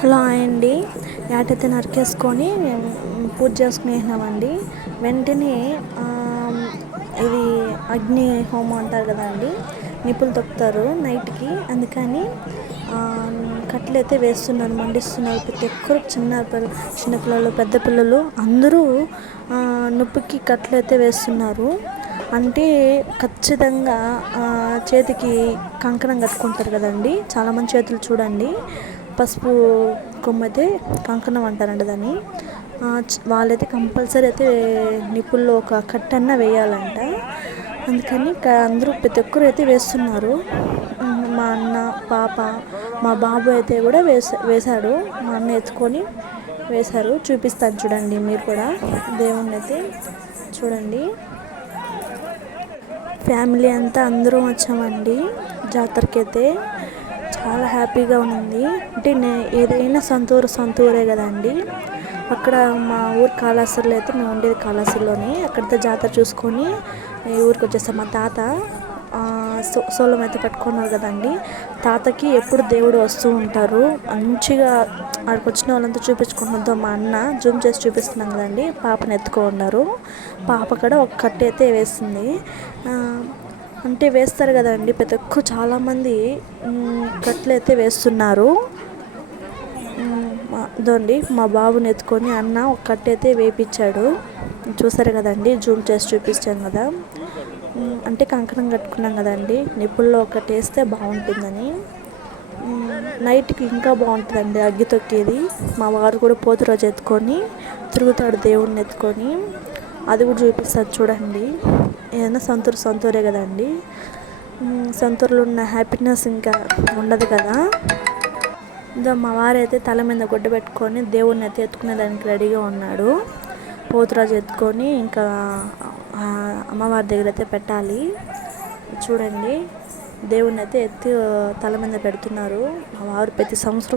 Hello hi అండి. యాటైతే నరికేసుకొని పూజ చేసుకునేసినామండి. వెంటనే ఇది అగ్ని హోమం అంటారు కదండి, నిప్పులు తొక్కుతారు నైట్కి. అందుకని కట్టెలైతే వేస్తున్నారు, మండిస్తున్నారు. ప్రతి ఒక్కరు చిన్నపిల్లలు పెద్ద పిల్లలు అందరూ నొప్పికి కట్టెలైతే వేస్తున్నారు. అంటే ఖచ్చితంగా చేతికి కంకణం కట్టుకుంటారు కదండి, చాలామంది చేతులు చూడండి. పసుపు కొమ్మైతే కంకణం అంటారంట దాన్ని. వాళ్ళైతే కంపల్సరీ అయితే నిప్పుల్లో ఒక కట్టన్న వేయాలంట. అందుకని అందరూ ప్రతి ఒక్కరు అయితే వేస్తున్నారు. మా అన్న, పాప, మా బాబు అయితే కూడా వేశాడు. మా అన్న ఎత్తుకొని వేశారు. చూపిస్తాను చూడండి మీరు కూడా. దేవుణ్ణి అయితే చూడండి. ఫ్యామిలీ అంతా అందరం వచ్చామండి జాతరకి. అయితే చాలా హ్యాపీగా ఉంది. అంటే ఏదైనా సొంతూరే కదండి. అక్కడ మా ఊరు కాళాస్త్రిలో అయితే మేము ఉండేది కాళాస్త్రిలోనే. అక్కడితో జాతర చూసుకొని ఈ ఊరికి వచ్చేస్తాం. మా తాత సోలం అయితే పట్టుకున్నారు కదండి. తాతకి ఎప్పుడు దేవుడు వస్తూ ఉంటారు. మంచిగా అక్కడికి వచ్చిన వాళ్ళంతా చూపించుకుంటుందో మా అన్న జూమ్ చేసి చూపిస్తున్నాం కదండి. పాపను ఎత్తుకున్నారు. పాప కూడా ఒక కట్ట అయితే వేస్తుంది. అంటే వేస్తారు కదండి ప్రతి ఒక్కరు, చాలామంది కట్టెలు అయితే వేస్తున్నారు. ఇదండి మా బాబుని ఎత్తుకొని అన్న ఒక కట్టె అయితే వేయించాడు. చూసారు కదండి, జూమ్ చేసి చూపించాను కదా. అంటే కంకణం కట్టుకున్నాం కదండి, నిప్పుల్లో ఒకటి వేస్తే బాగుంటుందని. నైట్కి ఇంకా బాగుంటుందండి అగ్గి తొక్కేది. మా వారు కూడా పోతురాజు ఎత్తుకొని తిరుగుతాడు దేవుడిని ఎత్తుకొని. అది కూడా చూపిస్తాను చూడండి. ఏదైనా సొంతూరే కదండి. సొంతూరులో ఉన్న హ్యాపీనెస్ ఇంకా ఉండదు కదా. ఇంకా మా వారైతే తల మీద గుడ్డ పెట్టుకొని దేవుడిని అయితే ఎత్తుకునేదానికి రెడీగా ఉన్నాడు. పోతురాజు ఎత్తుకొని ఇంకా అమ్మవారి దగ్గర అయితే పెట్టాలి. చూడండి, దేవుడిని అయితే ఎత్తి తల మీద పెడుతున్నారు. మా వారు ప్రతి సంవత్సరం